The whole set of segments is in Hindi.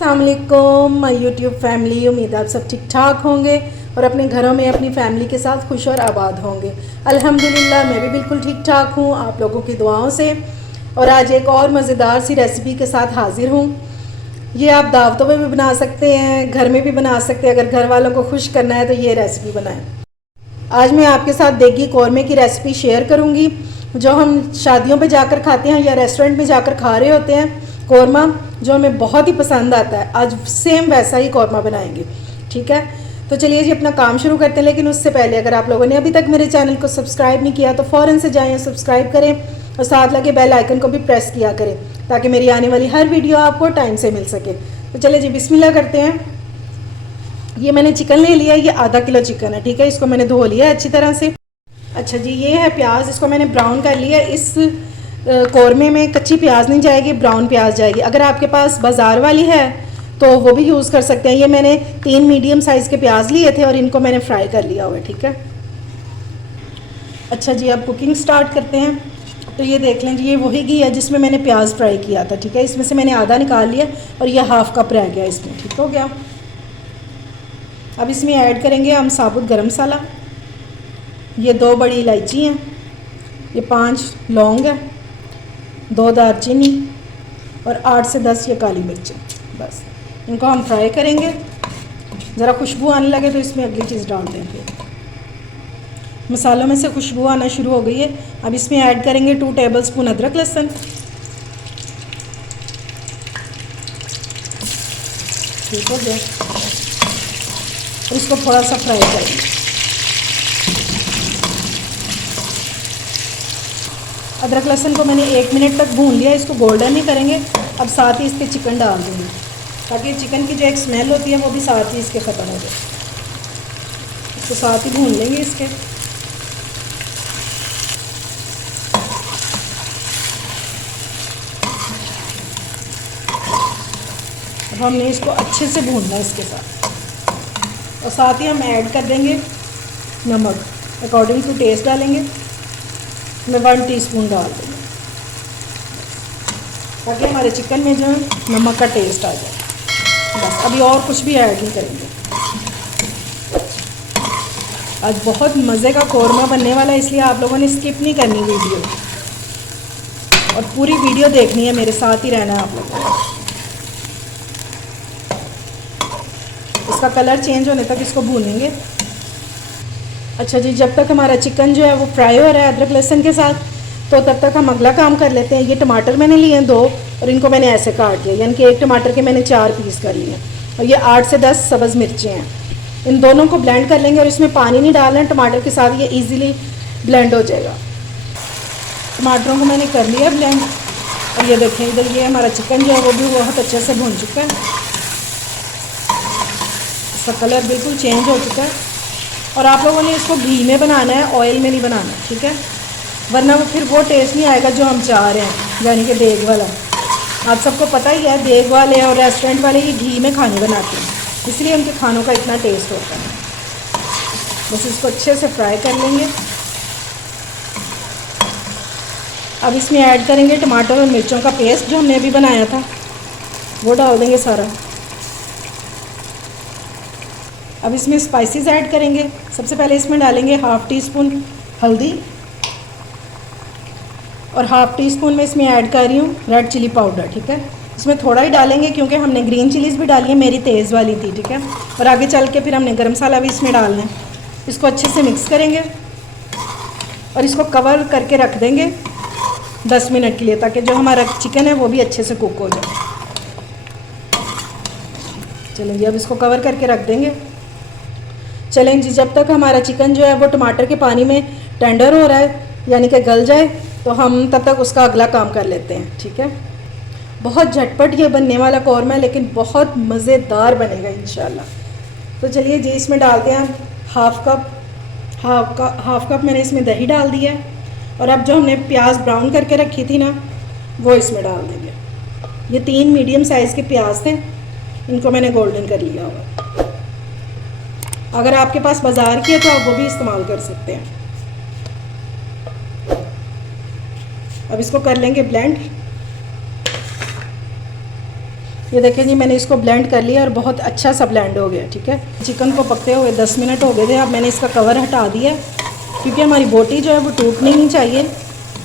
अस्सलामुअलैकुम माय यूट्यूब फैमिली। उम्मीद आप सब ठीक ठाक होंगे और अपने घरों में अपनी फैमिली के साथ खुश और आबाद होंगे। अल्हम्दुलिल्लाह मैं भी बिल्कुल ठीक ठाक हूँ आप लोगों की दुआओं से। और आज एक और मज़ेदार सी रेसिपी के साथ हाज़िर हूँ। ये आप दावतों में भी बना सकते हैं, घर में भी बना सकते हैं। अगर घर वालों को खुश करना है तो ये रेसिपी बनाएं। आज मैं आपके साथ देगी कौरमे की रेसिपी शेयर करूँगी, जो हम शादियों पे जाकर खाते हैं या रेस्टोरेंट में जाकर खा रहे होते हैं। कौरमा जो हमें बहुत ही पसंद आता है, आज सेम वैसा ही कौरमा बनाएंगे। ठीक है, तो चलिए जी अपना काम शुरू करते हैं। लेकिन उससे पहले अगर आप लोगों ने अभी तक मेरे चैनल को सब्सक्राइब नहीं किया तो फ़ौरन से जाएं, सब्सक्राइब करें और साथ लगे बेल आइकन को भी प्रेस किया करें ताकि मेरी आने वाली हर वीडियो आपको टाइम से मिल सके। तो चलिए जी बिस्मिल्लाह करते हैं। ये मैंने चिकन ले लिया है, ये आधा किलो चिकन है। ठीक है, इसको मैंने धो लिया है अच्छी तरह से। अच्छा जी, ये है प्याज, इसको मैंने ब्राउन कर लिया। इस कौरमे में कच्ची प्याज नहीं जाएगी, ब्राउन प्याज जाएगी। अगर आपके पास बाज़ार वाली है तो वो भी यूज़ कर सकते हैं। ये मैंने 3 मीडियम साइज़ के प्याज लिए थे और इनको मैंने फ्राई कर लिया हुआ है। ठीक है, अच्छा जी अब कुकिंग स्टार्ट करते हैं। तो ये देख लें जी, ये वही घी है जिसमें मैंने प्याज फ्राई किया था। ठीक है, इसमें से मैंने आधा निकाल लिया और ये हाफ़ कप रह गया इसमें। ठीक हो गया। अब इसमें ऐड करेंगे हम साबुत गरम मसाला। ये 2 बड़ी इलायची हैं, ये 5 लौंग है, 2 दालचीनी और 8 से 10 ये काली मिर्चें। बस इनको हम फ्राई करेंगे। ज़रा खुशबू आने लगे तो इसमें अगली चीज़ डाल देंगे। मसालों में से खुशबू आना शुरू हो गई है। अब इसमें ऐड करेंगे 2 टेबलस्पून अदरक लहसुन। ठीक हो गया, और इसको थोड़ा सा फ्राई करेंगे। अदरक लहसुन को मैंने 1 मिनट तक भून लिया, इसको गोल्डन नहीं करेंगे। अब साथ ही इसके चिकन डाल देंगे ताकि चिकन की जो एक स्मेल होती है वो भी साथ ही इसके ख़त्म हो जाए। इसको साथ ही भून लेंगे इसके। अब हमने इसको अच्छे से भूनना है इसके साथ। और साथ ही हम ऐड कर देंगे नमक, अकॉर्डिंग टू टेस्ट डालेंगे। मैं 1 टीस्पून डाल दूँगी ताकि हमारे चिकन में जो है नमक का टेस्ट आ जाए। बस अभी और कुछ भी ऐड नहीं करेंगे। आज बहुत मज़े का कौरमा बनने वाला है, इसलिए आप लोगों ने स्किप नहीं करनी वीडियो और पूरी वीडियो देखनी है, मेरे साथ ही रहना है आप लोगों को। इसका कलर चेंज होने तक इसको भूनेंगे। अच्छा जी, जब तक हमारा चिकन जो है वो फ्राई हो रहा है अदरक लहसुन के साथ, तो तब तक हम अगला काम कर लेते हैं। ये टमाटर मैंने लिए हैं 2 और इनको मैंने ऐसे काट लिया, यानी कि 1 टमाटर के मैंने 4 पीस कर लिए। और ये 8 से 10 सब्ज़ मिर्चें हैं। इन दोनों को ब्लेंड कर लेंगे और इसमें पानी नहीं डालना है, टमाटर के साथ ये ईज़िली ब्लेंड हो जाएगा। टमाटरों को मैंने कर लिया ब्लेंड। और ये देखें इधर ये हमारा चिकन जो है वो भी बहुत अच्छे से भून चुका है। इसका कलर बिल्कुल चेंज हो चुका है। और आप लोगों ने इसको घी में बनाना है, ऑयल में नहीं बनाना। ठीक है, वरना वो फिर वो टेस्ट नहीं आएगा जो हम चाह रहे हैं, यानी कि देग वाला। आप सबको पता ही है देग वाले और रेस्टोरेंट वाले ये घी में खाने बनाते हैं, इसलिए उनके खानों का इतना टेस्ट होता है। बस इसको अच्छे से फ्राई कर लेंगे। अब इसमें ऐड करेंगे टमाटर और मिर्चों का पेस्ट जो हमने अभी बनाया था, वो डाल देंगे सारा। अब इसमें स्पाइसेस ऐड करेंगे। सबसे पहले इसमें डालेंगे 1/2 टीस्पून हल्दी और 1/2 टीस्पून में इसमें ऐड कर रही हूँ रेड चिली पाउडर। ठीक है, इसमें थोड़ा ही डालेंगे क्योंकि हमने ग्रीन चिलीज़ भी डाली है, मेरी तेज़ वाली थी। ठीक है, और आगे चल के फिर हमने गरम मसाला भी इसमें डालना है। इसको अच्छे से मिक्स करेंगे और इसको कवर करके रख देंगे 10 मिनट के लिए, ताकि जो हमारा चिकन है वो भी अच्छे से कुक हो जाए। चलेंगे अब इसको कवर करके रख देंगे। चलें जी, जब तक हमारा चिकन जो है वो टमाटर के पानी में टेंडर हो रहा है, यानी कि गल जाए, तो हम तब तक उसका अगला काम कर लेते हैं। ठीक है, बहुत झटपट ये बनने वाला कौरमा है लेकिन बहुत मज़ेदार बनेगा इंशाल्लाह। तो चलिए जी इसमें डालते हैं हाफ़ कप मैंने इसमें दही डाल दिया है। और अब जो हमने प्याज ब्राउन करके रखी थी ना, वो इसमें डाल देंगे। ये 3 मीडियम साइज़ के प्याज थे, इनको मैंने गोल्डन कर लिया हुआ। अगर आपके पास बाज़ार की है तो आप वो भी इस्तेमाल कर सकते हैं। अब इसको कर लेंगे ब्लेंड। ये देखिए जी, मैंने इसको ब्लेंड कर लिया और बहुत अच्छा सा ब्लेंड हो गया। ठीक है, चिकन को पकते हुए 10 मिनट हो गए थे। अब मैंने इसका कवर हटा दिया क्योंकि हमारी बोटी जो है वो टूटनी नहीं चाहिए।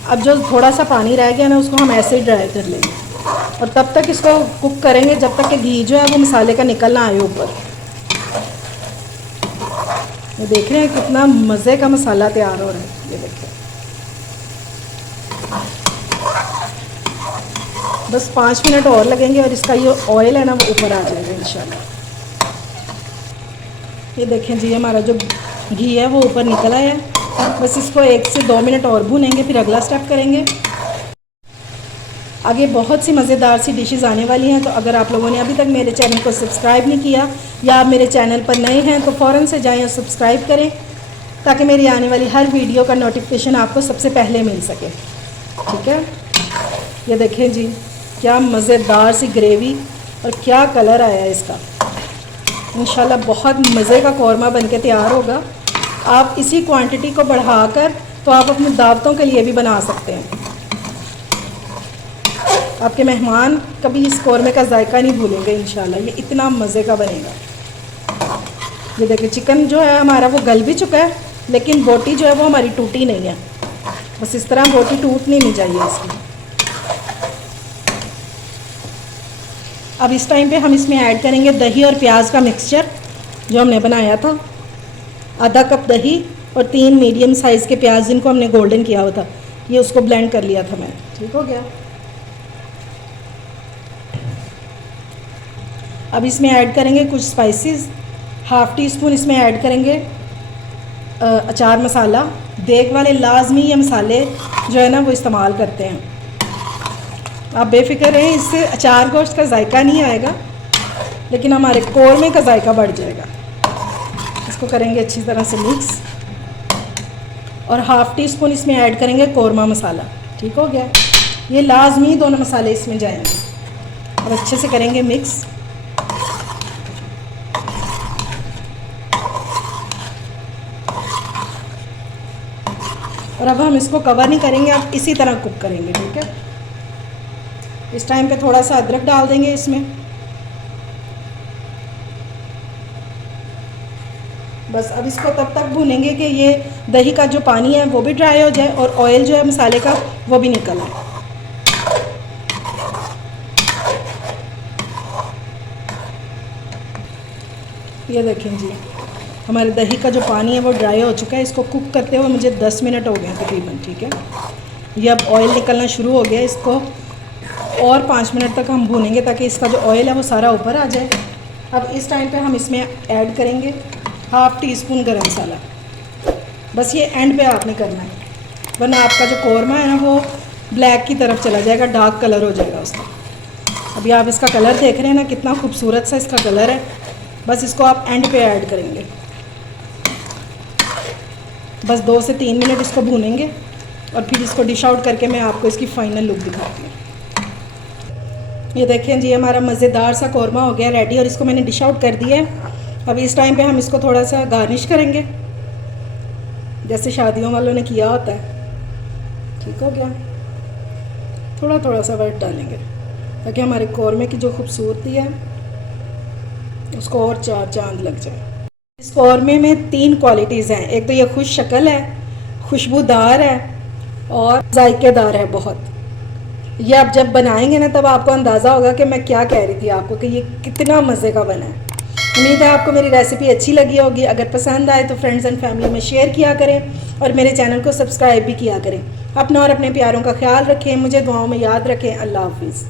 अब जो थोड़ा सा पानी रह गया ना, उसको हम ऐसे ही ड्राई कर लेंगे और तब तक इसको कुक करेंगे जब तक कि घी जो है वो मसाले का निकल ना आए ऊपर। ये देख रहे हैं कितना मज़े का मसाला तैयार हो रहा है। ये देखिए, बस 5 मिनट और लगेंगे और इसका ये ऑयल है ना वो ऊपर आ जाएगा इंशाल्लाह। ये देखें जी, हमारा जो घी है वो ऊपर निकल आया है। बस इसको 1 से 2 मिनट और भूनेंगे, फिर अगला स्टेप करेंगे। आगे बहुत सी मज़ेदार सी डिशेस आने वाली हैं, तो अगर आप लोगों ने अभी तक मेरे चैनल को सब्सक्राइब नहीं किया या आप मेरे चैनल पर नए हैं तो फ़ौरन से जाएं और सब्सक्राइब करें ताकि मेरी आने वाली हर वीडियो का नोटिफिकेशन आपको सबसे पहले मिल सके। ठीक है, ये देखें जी, क्या मज़ेदार सी ग्रेवी और क्या कलर आया है इसका। इंशाल्लाह बहुत मज़े का कौरमा बनके तैयार होगा। आप इसी क्वांटिटी को बढ़ाकर तो आप अपनी दावतों के लिए भी बना सकते हैं। आपके मेहमान कभी इस कौरमे का जायका नहीं भूलेंगे इंशाल्लाह। ये इतना मज़े का बनेगा। ये देखिए, चिकन जो है हमारा वो गल भी चुका है, लेकिन बोटी जो है वो हमारी टूटी नहीं है। बस इस तरह बोटी टूटनी नहीं चाहिए इसकी। अब इस टाइम पे हम इसमें ऐड करेंगे दही और प्याज का मिक्सचर जो हमने बनाया था। आधा कप दही और 3 मीडियम साइज़ के प्याज जिनको हमने गोल्डन किया हुआ था, ये उसको ब्लेंड कर लिया था मैंने। ठीक हो गया। अब इसमें ऐड करेंगे कुछ स्पाइसेस। 1/2 टीस्पून इसमें ऐड करेंगे अचार मसाला। देग वाले लाजमी ये मसाले जो है ना वो इस्तेमाल करते हैं। आप बेफिक्र रहें, इससे अचार गोश्त का जायका नहीं आएगा, लेकिन हमारे कौरमे का जायका बढ़ जाएगा। इसको करेंगे अच्छी तरह से मिक्स और 1/2 टीस्पून इसमें ऐड करेंगे कौरमा मसाला। ठीक हो गया। ये लाजमी दोनों मसाले इसमें जाएंगे और अच्छे से करेंगे मिक्स। और अब हम इसको कवर नहीं करेंगे, अब इसी तरह कुक करेंगे। ठीक है, इस टाइम पे थोड़ा सा अदरक डाल देंगे इसमें। बस अब इसको तब तक भूनेंगे कि ये दही का जो पानी है वो भी ड्राई हो जाए और ऑयल जो है मसाले का वो भी निकल आए। ये देखें जी, हमारे दही का जो पानी है वो ड्राई हो चुका है। इसको कुक करते हुए मुझे 10 मिनट हो गए तकरीबन। ठीक है, ये अब ऑयल निकलना शुरू हो गया। इसको और 5 मिनट तक हम भूनेंगे ताकि इसका जो ऑयल है वो सारा ऊपर आ जाए। अब इस टाइम पे हम इसमें ऐड करेंगे 1/2 टीस्पून गरम मसाला। बस ये एंड पे आपने करना है, वरना आपका जो कौरमा है ना वो ब्लैक की तरफ चला जाएगा, डार्क कलर हो जाएगा उसका। अभी आप इसका कलर देख रहे हैं ना, कितना खूबसूरत सा इसका कलर है। बस इसको आप एंड पे ऐड करेंगे। बस 2 से 3 मिनट इसको भूनेंगे और फिर इसको डिश आउट करके मैं आपको इसकी फ़ाइनल लुक दिखाती हूँ। ये देखें जी, हमारा मज़ेदार सा कौरमा हो गया रेडी और इसको मैंने डिश आउट कर दिया है। अब इस टाइम पे हम इसको थोड़ा सा गार्निश करेंगे जैसे शादियों वालों ने किया होता है। ठीक हो गया, थोड़ा थोड़ा सा वर्ट डालेंगे ताकि हमारे कौरमे की जो खूबसूरती है उसको और 4 चांद लग जाए। इस कौरमे में 3 क्वालिटीज़ हैं। एक तो ये खुश शक्ल है, खुशबूदार है और जायकेदार है बहुत। ये आप जब बनाएंगे ना तब आपको अंदाज़ा होगा कि मैं क्या कह रही थी आपको कि ये कितना मज़े का बना है। उम्मीद है आपको मेरी रेसिपी अच्छी लगी होगी। अगर पसंद आए तो फ्रेंड्स एंड फैमिली में शेयर किया करें और मेरे चैनल को सब्सक्राइब भी किया करें। अपना और अपने प्यारों का ख्याल रखें, मुझे दुआओं में याद रखें। अल्लाह हाफिज़।